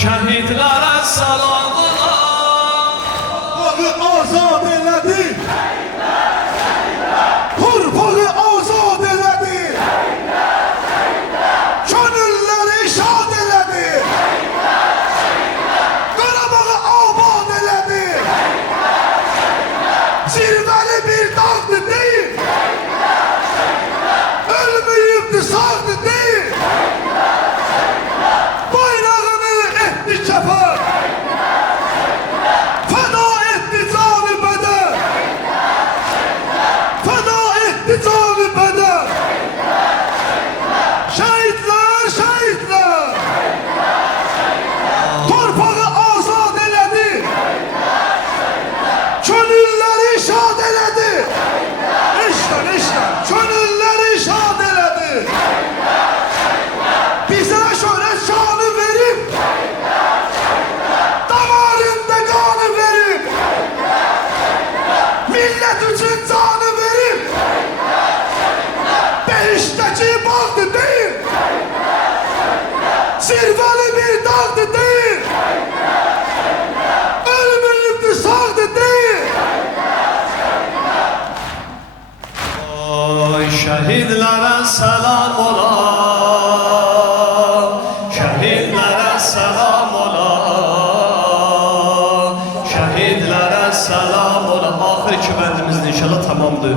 şəhidlərə salam ola. Torpağı azad elədi. Torpağı azad elədi. Könülləri şad elədi. Qarabağı abad elədi. Zirvəli bir dağdı deyil. Ölməyibdi sağdı deyil. Bayrağını etdi kəfər. Fəda etdi canı bədən. Fəda etdi canı bədən. Şəhidlər, şəhidlər. Torpağı azad elədi. Könülləri şad elədi. İşte, könülləri şad elədi. Bizə şöhrət şanı verib, damarında qanı verib, millət üçün canı verib, behiştəki bağdı deyil, zirvəli bir dağdı deyil, ölməyibdi sağdı deyil. Oy şəhidlərə salam ola. Şəhidlərə salam ola. Şəhidlərə salam ola. Axır iki bəndimiz inşallah tamamdır.